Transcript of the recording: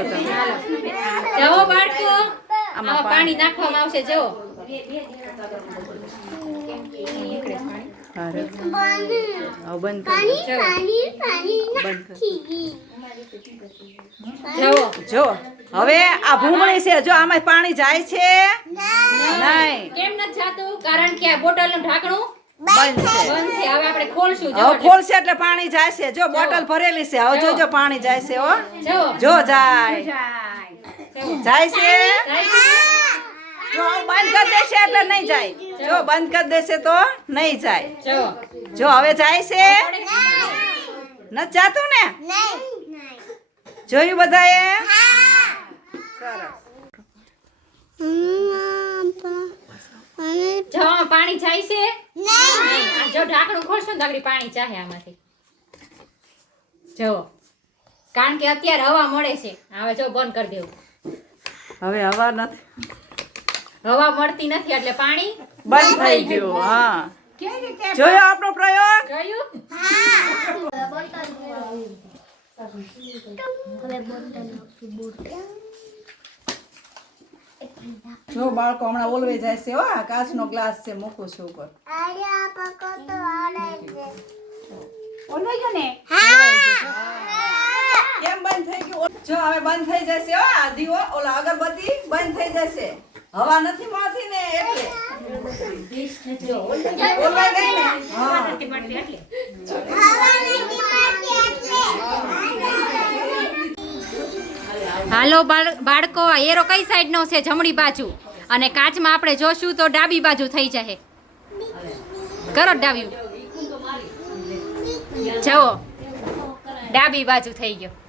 તો તમે જવો બાળકો આમાં પાણી નાખવામાં આવશે જવો અરે બંધ કરી જવો જો હવે આ ભૂંગળી છે જો આમાં પાણી જાય છે નહીં કેમ નથી જાતું કારણ કે આ બોટલનું ઢાંકણું બંધ છે બંધ છે હવે આપણે ખોલશું હવે ખોલશે એટલે પાણી જાય છે જો બોટલ ભરેલી છે હવે જોજો પાણી જાય છે હો જવો જો જાય જાય છે જો બંધ કરી દેશે એટલે નહીં જાય જો બંધ કરી દેશે તો નહીં જાય જવો જો હવે જાય છે નથી જાતું ને જોયું બધાએ સરસ જો આમાં પાણી જાય છે નહીં આ જો ઢાંકણું ખોલશો ને તો પાણી ચાહે આમાંથી જો કારણ કે અત્યારે હવા મળે છે હવે જો બંધ કરી દેવું હવે હવા નથી હવા મળતી નથી એટલે પાણી બંધ થઈ ગયું હા જોયો આપણો પ્રયોગ જોયું જો બાળકો હમણાં ઓલવે જાય છે હો આ કાચનો ગ્લાસ છે મૂકું છું ઉપર કેમ બંધ થઈ ગયું જો હવે બંધ થઈ જશે હો આ દીવો ઓલા અગરબત્તી બંધ થઈ જશે હવા નથી મળતી ને એટલે ઓલવાઈ ગઈ ને હા હાલો બાળકો આ એરો કઈ સાઈડ નો છે જમણી બાજુ અને કાચમાં આપણે જોશું તો ડાબી બાજુ થઈ જશે કરો ડાબી જવો ડાબી બાજુ થઈ ગયો